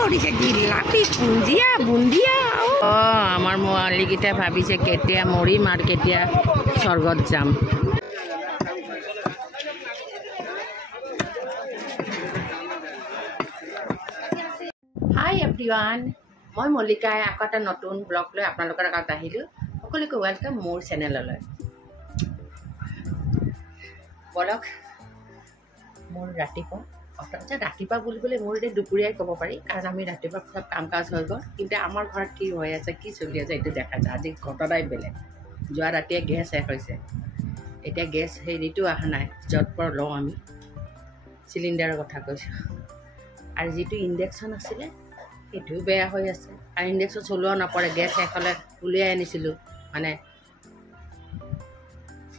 পৰিছে জিলাপি বুন্দিয়া বুন্দিয়া আমাৰ মোৱালীকেইটা ভাবিছে কেতিয়া মৰিম আৰু কেতিয়া স্বৰ্গত যাম হাই এভৰিৱান মই মল্লিকাই আকৌ এটা নতুন ব্লগ লৈ আপোনালোকৰ আগত আহিলোঁ সকলোকে ৱেলকাম মোৰ চেনেললৈ বলক মোৰ ৰাতিপুৱা বুলিবলৈ মোৰ এতিয়া দুপৰীয়াই ক'ব পাৰি কাৰণ আমি ৰাতিপুৱা চব কাম কাজ হৈ গ'ল কিন্তু আমাৰ ঘৰত কি হৈ আছে কি চলি আছে এইটো দেখা যায় আজি ঘটনাই বেলেগ যোৱা ৰাতিয়ে গেছ শেষ হৈছে এতিয়া গেছ হেৰিটো অহা নাই য'ত পৰা লওঁ আমি চিলিণ্ডাৰৰ কথা কৈছোঁ আৰু যিটো ইণ্ডাকশ্যন আছিলে সেইটোও বেয়া হৈ আছে আৰু ইণ্ডাকশ্যন চলোৱা নপৰে গেছ শেষ হ'লে উলিয়াই আনিছিলোঁ মানে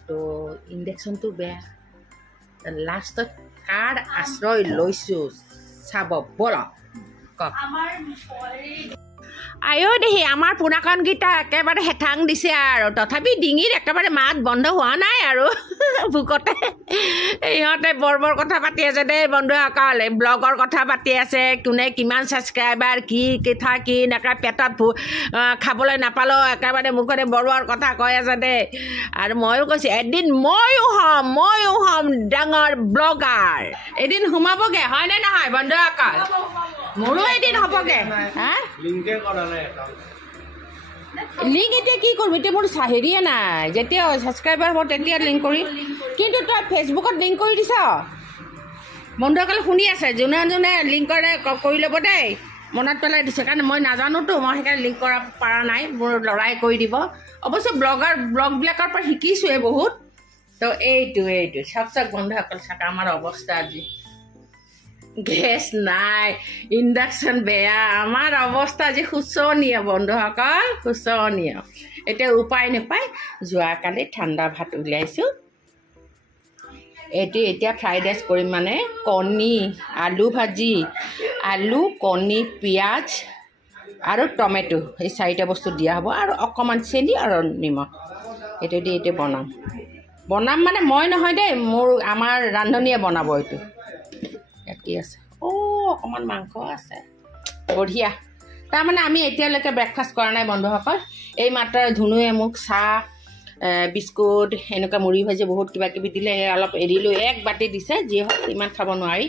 তো ইণ্ডাকশ্যনটো বেয়া লাষ্টত কাৰ আশ্ৰয় লৈছোঁ চাব বলক কওক আয়ো দেহি আমাৰ পোনাকণকেইটা একেবাৰে হেঠাং দিছে আৰু তথাপি ডিঙিত একেবাৰে মাত বন্ধ হোৱা নাই আৰু ভোকতে ইহঁতে বৰ কথা পাতি আছে দেই বন্ধুসকল ব্লগৰ কথা পাতি আছে কোনে কিমান ছাবস্ক্ৰাইবাৰ কি কথা কি এনেকৈ পেটত খাবলৈ নাপালেও একেবাৰে মুখতে বৰুৱাৰ কথা কৈ আছে দেই আৰু ময়ো কৈছোঁ এদিন ময়ো হ'ম ডাঙৰ ব্লগাৰ এদিন সোমাবগৈ হয়নে নহয় বন্ধুসকল মোৰো এদিন হ'বগৈ হা লিংক এতিয়া কি কৰিম এতিয়া মোৰ হেৰিয়ে নাই যেতিয়া ছাবস্ক্ৰাইবাৰ হ'ব তেতিয়া লিংক কৰিম কিন্তু তই ফেচবুকত লিংক কৰি দিছ বন্ধুসকলে শুনি আছে যোনে যোনে লিংক কৰে কৰি ল'ব দেই মনত পেলাই দিছে কাৰণ মই নাজানোতো মই সেইকাৰণে লিংক কৰা পৰা নাই মোৰ ল'ৰাই কৰি দিব অৱশ্যে ব্লগবিলাকৰ পৰা শিকিছোঁৱে বহুত তো এইটো চাওক বন্ধুসকল চাওক আমাৰ অৱস্থা আজি গেছ নাই ইণ্ডাকশ্যন বেয়া আমাৰ অৱস্থা আজি শোচনীয় বন্ধুসকল শোচনীয় এতিয়া উপায় নাপায় যোৱাকালি ঠাণ্ডা ভাত উলিয়াইছোঁ এইটো এতিয়া ফ্ৰাইড ৰাইচ কৰিম মানে কণী আলু ভাজি আলু কণী পিঁয়াজ আৰু টমেটো এই চাৰিটা বস্তু দিয়া হ'ব আৰু অকণমান চেনি আৰু নিমখ এইটো দি এইটো বনাম মানে মই নহয় দেই আমাৰ ৰান্ধনীয়ে বনাব এইটো কি আছে অকণমান মাংস আছে বঢ়িয়া তাৰমানে আমি এতিয়ালৈকে ব্ৰেকফাষ্ট কৰা নাই বন্ধুসকল এই মাত্ৰ ধুনুৱে মোক চাহ বিস্কুট এনেকুৱা মুড়ি ভাজি বহুত কিবা কিবি দিলে অলপ এৰিলোঁ এক বাতি দিছে যি হওক ইমান খাব নোৱাৰি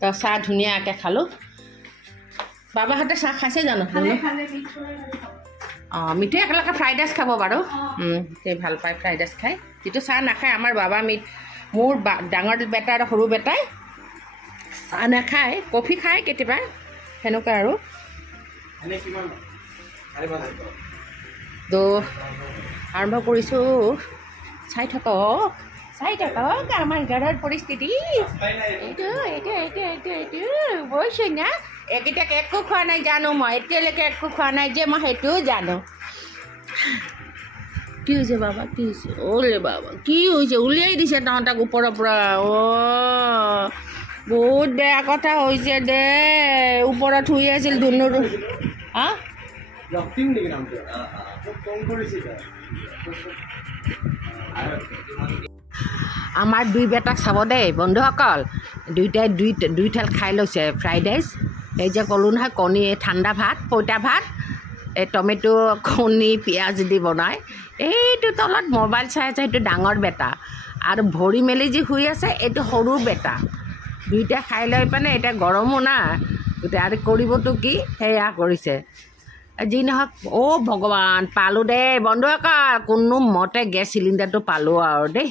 তো চাহ ধুনীয়াকৈ খালোঁ বাবাহঁতে চাহ খাইছে জানো মিঠৈ একেলগে ফ্ৰাইড ৰাইচ খাব বাৰু সেই ভাল পায় ফ্ৰাইড ৰাইচ খাই যিটো চাহ নাখায় আমাৰ বাবা মোৰ ডাঙৰ বেটা আৰু সৰু বেটাই চাহ নাখায় কফি খায় কেতিয়াবা সেনেকুৱা আৰু তো আৰম্ভ কৰিছোঁ চাই থাকক আমাৰ ঘৰৰ পৰিস্থিতি এইটো বৈছোঁ না এইকেইটাক একো খোৱা নাই জানো মই এতিয়ালৈকে একো খোৱা নাই যে মই সেইটোও জানো কি হৈছে বাবা কি হৈছে অ'লে বাবা কি হৈছে উলিয়াই দিছে তহঁতক ওপৰৰ পৰা বহুত বেয়া কথা হৈছে দে ওপৰত শুই আছিল ধুনুৰ হা আমাৰ দুই বেটাক চাব দেই বন্ধুসকল দুইটাই দুই ঠাল খাই লৈছে ফ্ৰাইড ৰাইচ এই যে ক'লোঁ নহয় কণী ঠাণ্ডা ভাত পঁইতা ভাত এই টমেটো কণী পিঁয়াজ দি বনাই এইটো তলত মোবাইল চাই আছে সেইটো ডাঙৰ বেটা আৰু ভৰি মেলি যি শুই আছে এইটো সৰু বেটা দুইটা খাই লৈ পানে এতিয়া গৰমো না গোটেই আৰু কৰিবতো কি সেয়া কৰিছে যি নহওক ভগৱান পালোঁ দেই বন্ধুসকল কোনো মতে গেছ চিলিণ্ডাৰটো পালোঁ আৰু দেই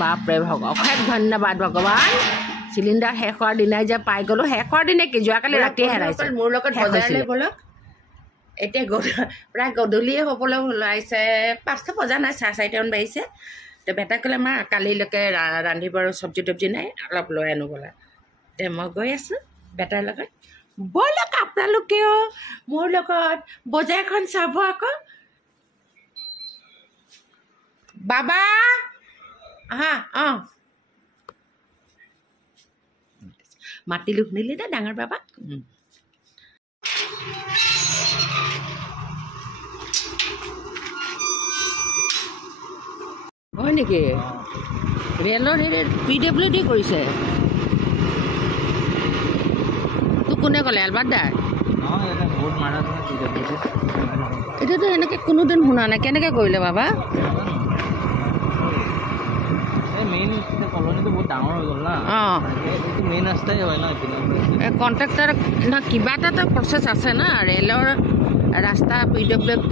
বাপৰে অশেষ ধন্যবাদ ভগৱান চিলিণ্ডাৰ শেষ হোৱাৰ দিনাই যে পাই গ'লোঁ শেষ হোৱাৰ দিনে কি যোৱাকালি ৰাতিয়ে হেৰাইছে মোৰ লগত বজাৰলৈ ব'লক এতিয়া প্ৰায় গধূলিয়ে হ'বলৈ ওলাইছে 5টা বজা নাই 4:30মান বাজিছে তো বেটা ক'লে মা কালিলৈকে ৰান্ধিব আৰু চব্জি তব্জি নাই অলপ লৈ আনো ব'লা তে মই গৈ আছোঁ বেটাৰ লগত ব'লক আপোনালোকেও মোৰ লগত বজাৰখন চাব আকৌ বাবা হা মাতিলোঁ শুনিলি দে ডাঙৰ বাবাক হয় নেকি ৰেলৰ হেৰি PWD কৰিছে তোক কোনে ক'লে আলবাদ দা এতিয়াতো এনেকৈ কোনোদিন শুনা নাই কেনেকৈ কৰিলে বাবা কলনীটো বহুত ডাঙৰ হৈ গ'ল না অঁ এইটো মেইন ৰাস্তাই হয় ন এই কণ্ট্ৰেক্টাৰ না কিবা এটা প্ৰচেছ আছে না ৰেলৰ ৰাস্তা PWক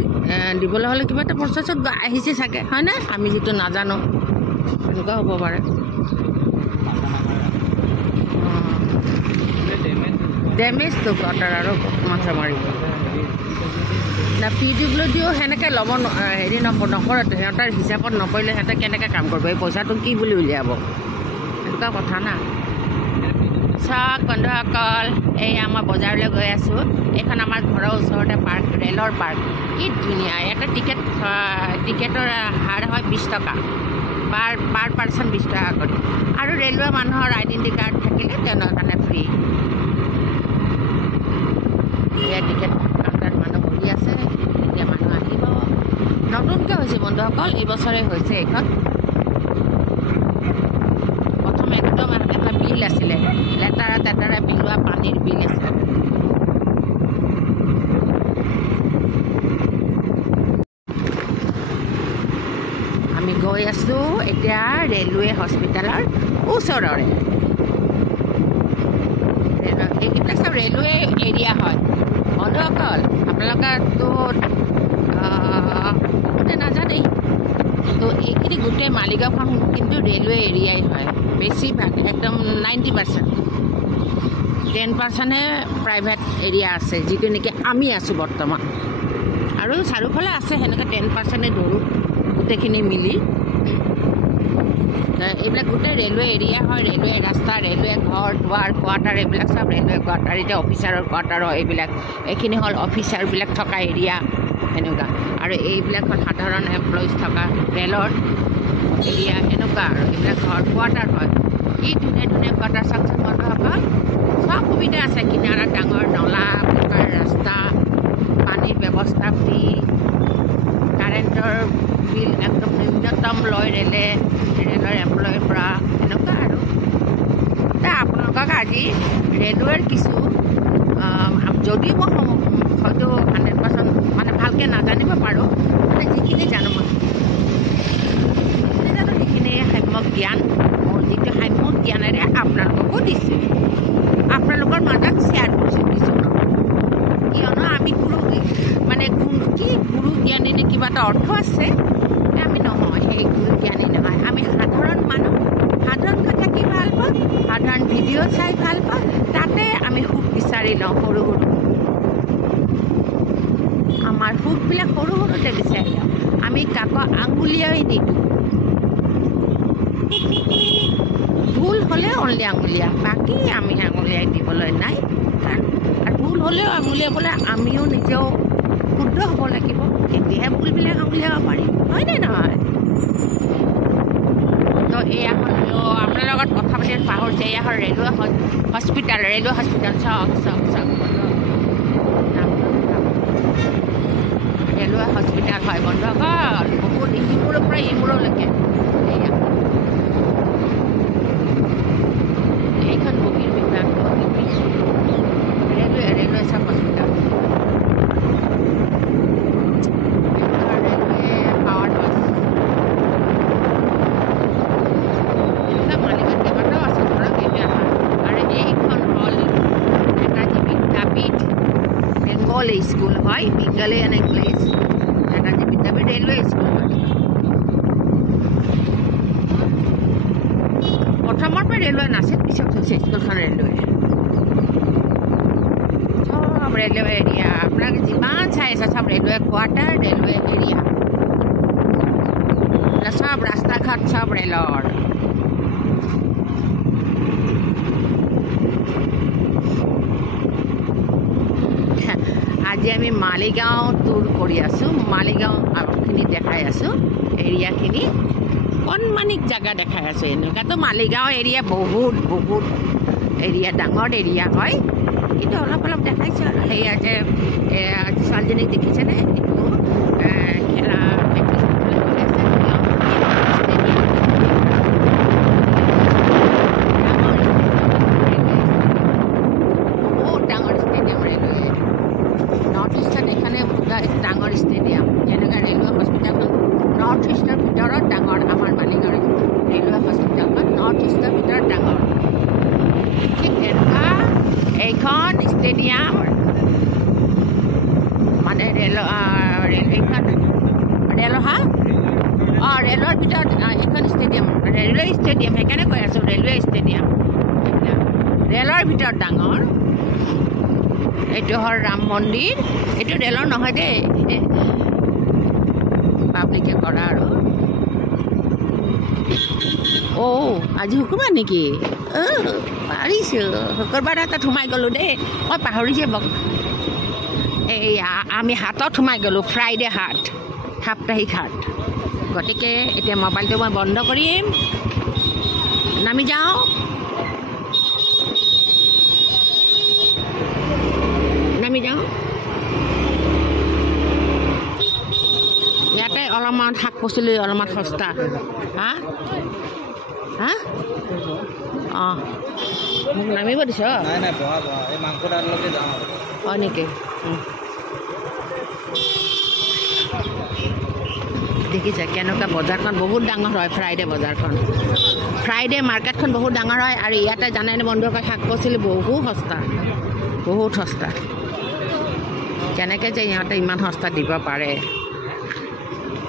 দিবলৈ হ'লে কিবা এটা প্ৰচেছত আহিছে চাগে হয়নে আমি যিটো নাজানো এনেকুৱা হ'ব পাৰে ডেমেজটো কটাৰ আৰু মাথা মাৰিব না PWও সেনেকৈ ল'ব হেৰি নকৰে সিহঁতৰ হিচাপত নকৰিলে সিহঁতে কেনেকৈ কাম কৰিব এই পইচাটো কি বুলি উলিয়াব এনেকুৱা কথা না চাওক বন্ধুসকল এই আমাৰ বজাৰলৈ গৈ আছোঁ এইখন আমাৰ ঘৰৰ ওচৰতে পাৰ্ক ৰেলৰ পাৰ্ক কি ধুনীয়া ইয়াতে টিকেটৰ হাৰ হয় 20 টকা পাৰ পাৰ্চন 20 টকা কৰি আৰু ৰেলৱে মানুহৰ আইডেণ্টি কাৰ্ড থাকিলে তেওঁলোকৰ কাৰণে ফ্ৰী এয়া টিকেট কাউণ্টাৰত মানুহ বহি আছে এতিয়া মানুহ আহিব নতুনকৈ হৈছে বন্ধুসকল এইবছৰে হৈছে এইখন প্ৰথম একদম এটা বিল আছিলে লেতেৰা তেতেৰা পেলোৱা পানীৰ বিল আছিলে আমি গৈ আছোঁ এতিয়া ৰেলৱে হস্পিটেলৰ ওচৰৰে এইকেইটা চব ৰেলৱে এৰিয়া হয় বন্ধুসকল আপোনালোকেতো নাজানেই তো এইখিনি গোটেই মালিগাঁওখন কিন্তু ৰেলৱে এৰিয়াই হয় বেছিভাগ একদম 90% 10%হে প্ৰাইভেট এৰিয়া আছে যিটো নেকি আমি আছোঁ বৰ্তমান আৰু চাৰিওফালে আছে সেনেকৈ 10%হে ধৰোঁ গোটেইখিনি মিলি এইবিলাক গোটেই ৰেলৱে এৰিয়া হয় ৰেলৱে ৰাস্তা ৰেলৱে ঘৰ দুৱাৰ কোৱাৰ্টাৰ এইবিলাক চব ৰেলৱে কোৱাৰ্টাৰ এতিয়া অফিচাৰৰ কোৱাৰ্টাৰ হয় এইখিনি হ'ল অফিচাৰবিলাক থকা এৰিয়া এনেকুৱা আৰু এইবিলাক হ'ল সাধাৰণ এমপ্লয়িজ থকা ৰেলৰ এৰিয়া এনেকুৱা আৰু এইবিলাক ঘৰ কোৱাৰ্টাৰ হয় কি ধুনীয়া ধুনীয়া কোৱাৰ্টাৰ চাওকচোন বন্ধুসকল সব সুবিধা আছে কিনাৰত ডাঙৰ নলা পকাৰ ৰাস্তা পানীৰ ব্যৱস্থা ফ্ৰী কাৰেণ্টৰ বিল একদম ন্যূনতম লয় ৰেলৰ এমপ্লয়িৰ পৰা এনেকুৱা আৰু এতিয়া আপোনালোকক আজি ৰেলৱেৰ কিছু যদিও মই হয়তো 100% মানে ভালকৈ নাজানিব পাৰোঁ মানে যিখিনি জানো মই সেইখিনি সাম্যক জ্ঞান মোৰ যিটো সাম্যক জ্ঞানেৰে আপোনালোককো দিছোঁ আপোনালোকৰ মাজত শ্বেয়াৰ কৰিছোঁ কিছু কিয়নো আমি গুৰু জ্ঞানী নে কিবা এটা অৰ্থ আছে আমি নহয় সেই গুৰু জ্ঞানী নহয় আমি সাধাৰণ মানুহ সাধাৰণকৈ থাকি ভাল পাওঁ সাধাৰণ ভিডিঅ' চাই ভাল পাওঁ তাতে আমি সুখ বিচাৰি লওঁ সৰু আমাৰ সুখবিলাক সৰুতে বিচাৰি লওঁ আমি কাকো আঙুলিয়াই নিদিওঁ ভুল হ'লে অনলি আঙুলিয়া বাকী আমি আঙুলিয়াই দিবলৈ নাই কাৰণ আৰু ভুল হ'লেও আঙুলিয়াবলৈ আমিও নিজেও শুদ্ধ হ'ব লাগিব তেতিয়াহে ভুলবিলাক আঙুলিয়াব পাৰিম হয়নে নহয় তো এয়া হ'ল আপোনাৰ লগত কথা পাতি পাহৰিছে এয়া হ'ল ৰেলৱে হস্পিটেল চাওক ৰেলৱে হস্পিটেল হয় বন্ধুসকল বহুত ইমূৰৰ পৰা ইমূৰলৈকে এয়া এইখন বগীৰ বিভাগ ৰেলৱে চাব হস্পিটেল স্কুল হয় বেংগলীয়ান ইংলিছ নেতাজী বিদ্যাপীঠ ৰেলৱে স্কুল হয় প্ৰথমৰ পৰা ৰেলৱে নাছিল পিছত হৈছে স্কুলখন ৰেলৱে চব ৰেলৱে এৰিয়া আপোনালোকে যিমান চাই আছে চব ৰেলৱে কোৱাৰ্টাৰ ৰেলৱে এৰিয়া চব ৰাস্তা ঘাট চব ৰেলৰ আজি আমি মালিগাঁও টুৰ কৰি আছোঁ মালিগাঁওখিনি দেখাই আছোঁ এৰিয়াখিনি কণমানিক জেগা দেখাই আছোঁ এনেকুৱাতো মালিগাঁও এৰিয়া বহুত এৰিয়া ডাঙৰ এৰিয়া হয় কিন্তু অলপ দেখাইছোঁ আৰু সেয়া যে ছোৱালীজনীক দেখিছেনে এইটো খেলা বহুত ডাঙৰ ষ্টেডিয়াম ৰেলৱে ষ্টেডিয়াম মানে ৰেলৰ ভিতৰত এইখন ষ্টেডিয়াম ৰেলৱে ষ্টেডিয়াম সেইকাৰণে কৈ আছোঁ ৰেলৱে ষ্টেডিয়াম ৰেলৰ ভিতৰত ডাঙৰ এইটো হ'ল ৰাম মন্দিৰ এইটো ৰেলৰ নহয় দেই পাব্লিকে কৰা আৰু আজি শুকুৰবাৰ নেকি পাৰিছোঁ শুকুৰবাৰ এটাত সোমাই গ'লোঁ দেই মই পাহৰিছোঁ এই আমি হাতত সোমাই গ'লোঁ ফ্ৰাইডে হাট সাপ্তাহিক হাট গতিকে এতিয়া মোবাইলটো মই বন্ধ কৰিম নামি যাওঁ ইয়াতে অলপমান শাক পাচলি অলপমান সস্তা হা হা অঁ মোক নামিব দিছ হয় নেকি দেখিছে কেনেকুৱা বজাৰখন বহুত ডাঙৰ হয় ফ্ৰাইডে বজাৰখন ফ্ৰাইডে মাৰ্কেটখন বহুত ডাঙৰ হয় আৰু ইয়াতে জানেনে বন্ধুসকল শাক পাচলি বহুত সস্তা কেনেকৈ যে ইহঁতে ইমান সস্তা দিব পাৰে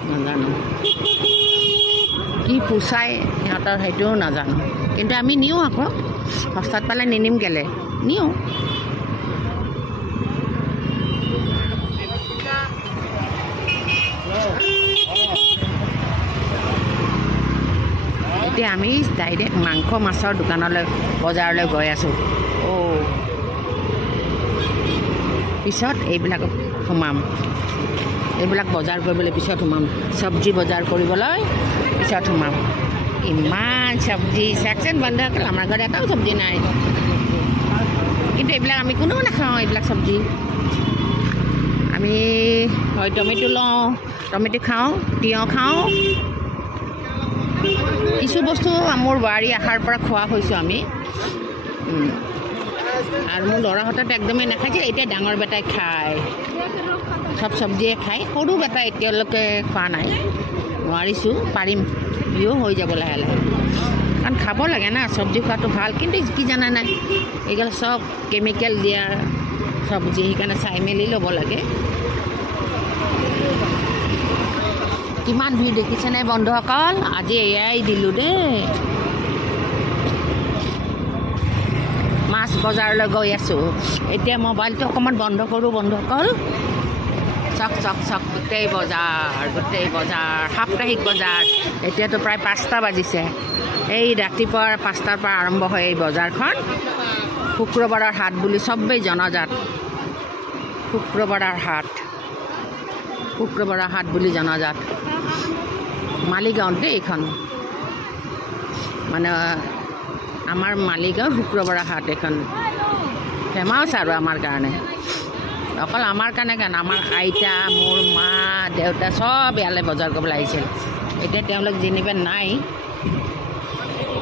নাজানো কি পোচাই সিহঁতৰ সেইটোও নাজানো কিন্তু আমি নিওঁ আকৌ সস্তাত পালে নিনিম কেলে নিওঁ এতিয়া আমি ডাইৰেক্ট মাংস মাছৰ দোকানলৈ বজাৰলৈ গৈ আছোঁ পিছত এইবিলাকত সোমাম এইবিলাক বজাৰ কৰিবলৈ পিছত সোমাম চব্জি বজাৰ কৰিবলৈ পিছত সোমাম ইমান চব্জি চাকচোন বন্ধুসকল আমাৰ ঘৰত এটাও চব্জি নাই কিন্তু এইবিলাক আমি কোনেও নাখাওঁ এইবিলাক চব্জি আমি হয় টমেটো লওঁ টমেটো খাওঁ তিয়ঁহ খাওঁ কিছু বস্তু মোৰ বোৱাৰী আহাৰ পৰা খোৱা হৈছোঁ আমি আৰু মোৰ ল'ৰাহঁতত একদমেই নাখায় যে এতিয়া ডাঙৰ বেটাই খায় চব চব্জিয়ে খায় সৰু বেটা এতিয়ালৈকে খোৱা নাই নোৱাৰিছোঁ পাৰিম ইও হৈ যাব লাহে লাহে কাৰণ খাব লাগে না চব্জি খোৱাটো ভাল কিন্তু কি জানা নাই এইবিলাক চব কেমিকেল দিয়া চব্জি সেইকাৰণে চাই মেলি ল'ব লাগে কিমান ভিৰ দেখিছেনে বন্ধুসকল আজি এয়াই দিলোঁ দেই মাছ বজাৰলৈ গৈ আছোঁ এতিয়া মোবাইলটো অকণমান বন্ধ কৰোঁ বন্ধুসকল চক গোটেই বজাৰ সাপ্তাহিক বজাৰ এতিয়াতো প্ৰায় 5টা বাজিছে এই ৰাতিপুৱা 5টাৰ পৰা আৰম্ভ হয় এই বজাৰখন শুক্ৰবাৰৰ হাট বুলি চবেই জনাজাত শুক্ৰবাৰৰ হাট বুলি জনাজাত মালিগাঁৱত দেই এইখন মানে আমাৰ মালিগাঁও শুক্ৰবাৰৰ হাট এখন ফেমাছ আৰু আমাৰ কাৰণে অকল আমাৰ কাৰণে আমাৰ আইতা মোৰ মা দেউতা চব ইয়ালৈ বজাৰ কৰিবলৈ আহিছিল এতিয়া তেওঁলোক যেনিবা নাই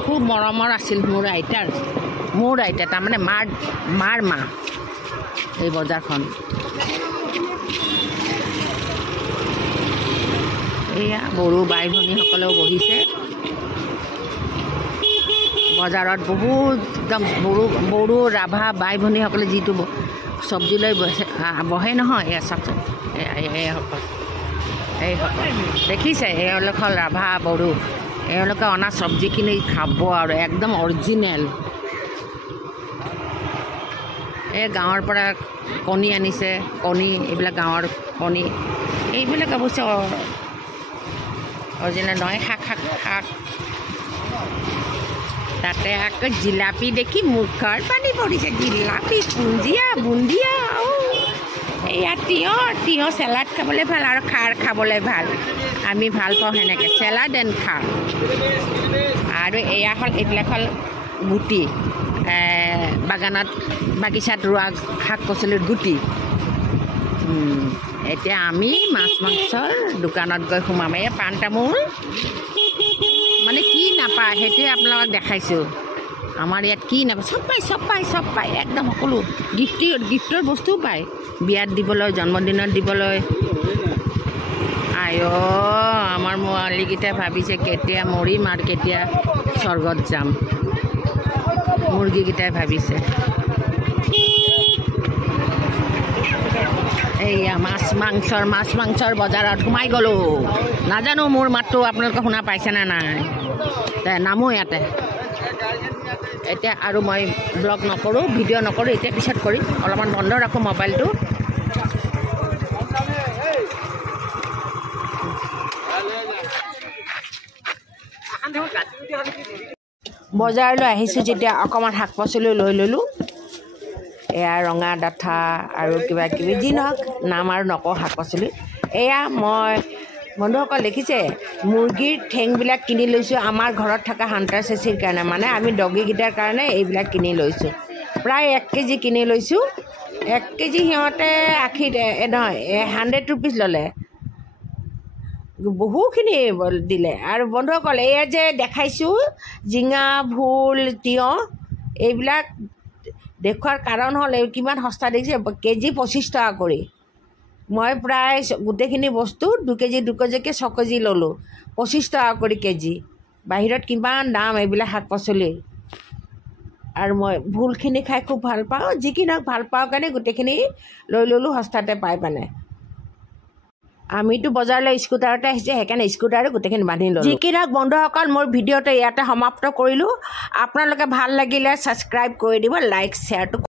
খুব মৰমৰ আছিল মোৰ আইতা তাৰমানে মাৰ মা এই বজাৰখন এয়া বড়ো বাই ভনীসকলেও বহিছে বজাৰত বহুত একদম বড়ো ৰাভা বাই ভনীসকলে যিটো চব্জি লৈ বহে নহয় এয়া চাওকচোন এইসকল দেখিছে এওঁলোক হ'ল ৰাভা বড়ো এওঁলোকে অনা চব্জিখিনি খাব আৰু একদম অৰিজিনেল এই গাঁৱৰ পৰা কণী আনিছে এইবিলাক গাঁৱৰ কণী এইবিলাক অৱশ্যে অৰিজিনেল নহয় শাক তাতে আকৌ জিলাপি দেখি মুখৰ পানী পৰিছে জিলাপি বুন্দিয়া এয়া তিয়ঁহ চেলাড খাবলৈ ভাল আৰু খাৰ খাবলৈ ভাল আমি ভাল পাওঁ সেনেকৈ চেলাড এণ্ড খাৰ আৰু এয়া হ'ল এইবিলাক হ'ল গুটি বাগিচাত ৰোৱা শাক পাচলিৰ গুটি এতিয়া আমি মাছ মাংসৰ দোকানত গৈ সোমাম এই পাণ তামোল মানে কি নাপায় সেইটোৱে আপোনালোকক দেখাইছোঁ আমাৰ ইয়াত কি নাপায় চব পায় একদম সকলো গিফ্টৰ বস্তুও পায় বিয়াত দিবলৈ জন্মদিনত দিবলৈ আমাৰ মোৱালীকেইটাই ভাবিছে কেতিয়া মৰিম আৰু কেতিয়া স্বৰ্গত যাম মুৰ্গীকেইটাই ভাবিছে এইয়া মাছ মাংসৰ বজাৰত সোমাই গ'লোঁ নাজানো মোৰ মাতটো আপোনালোকে শুনা পাইছেনে নাই নামো ইয়াতে এতিয়া আৰু মই ব্লগ নকৰোঁ ভিডিঅ' নকৰোঁ এতিয়া পিছত কৰিম অলপমান বন্ধ ৰাখোঁ মোবাইলটো বজাৰলৈ আহিছোঁ যেতিয়া অকণমান শাক পাচলি লৈ ল'লোঁ এয়া ৰঙা ডাঠা আৰু কিবা কিবি যি নহওক নাম আৰু নকওঁ শাক পাচলি এয়া মই বন্ধুসকল দেখিছে মুৰ্গীৰ ঠেংবিলাক কিনি লৈছোঁ আমাৰ ঘৰত থকা হাণ্টাৰ চেচিৰ কাৰণে মানে আমি ডগীকেইটাৰ কাৰণে এইবিলাক কিনি লৈছোঁ প্ৰায় 1 কেজি কিনি লৈছোঁ 1 কেজি সিহঁতে 80 নহয় 100 ৰুপিজ ল'লে বহুখিনি দিলে আৰু বন্ধুসকল এয়া যে দেখাইছোঁ জিঙা ভোল তিয়ঁহ এইবিলাক দেখুৱাৰ কাৰণ হ'ল এই কিমান সস্তা দেখিছে কেজি 25 টকা কৰি মই প্ৰায় গোটেইখিনি বস্তু 2 কেজি 2 কেজিকৈ 6 কেজি ল'লোঁ 25 টকা কৰি কেজি বাহিৰত কিমান দাম এইবিলাক শাক পাচলিৰ আৰু মই ভোলখিনি খাই খুব ভাল পাওঁ যি কি নহওক ভাল পাওঁ কাৰণে গোটেইখিনি লৈ ল'লোঁ সস্তাতে পাই মানে আমিতো বজাৰলৈ স্কুটাৰতে আহিছে সেইকাৰণে স্কুটাৰে গোটেইখিনি বান্ধি ল'লোঁ যি কি নহওক বন্ধুসকল মোৰ ভিডিঅ'টো ইয়াতে সমাপ্ত কৰিলোঁ আপোনালোকে ভাল লাগিলে ছাবস্ক্ৰাইব কৰি দিব লাইক শ্বেয়াৰটো